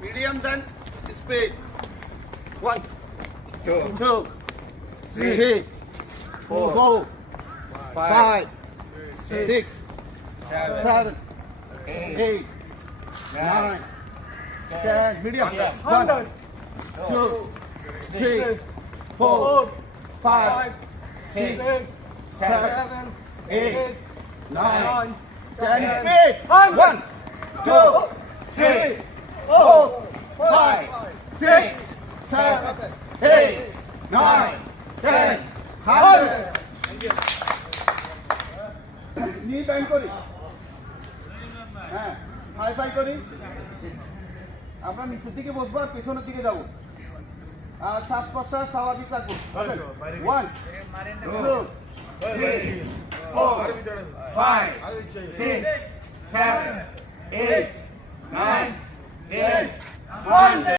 medium then speed. One, Two, two, three, four, five, six, seven, eight, nine, ten. Medium. One, two, three, four, five, six, seven, eight, nine, ten. Speed. One, two, three, four, eight, nine, ten. Hundred. নি bank করি হ্যাঁ hi fi করি আমরা নিচের দিকে বসবো আর পেছনের দিকে যাব আর শ্বাস প্রশ্বাস স্বাভাবিক রাখব ওয়ান টু